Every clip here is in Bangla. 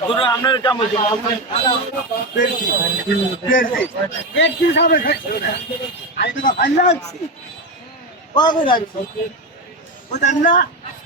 গুরু, আপনার কেমন একদিন খাবে আমি তো ভালো লাগছি কবে লাগছে বুঝলেন না। আমি ওই জায়গাটি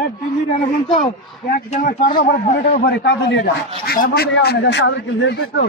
এক দিল্লি এরকম তো এক জায়গায় পারব বুলেটের উপরে কাজে নিয়ে যাব। তারপরে যাব না যা সাদের তো।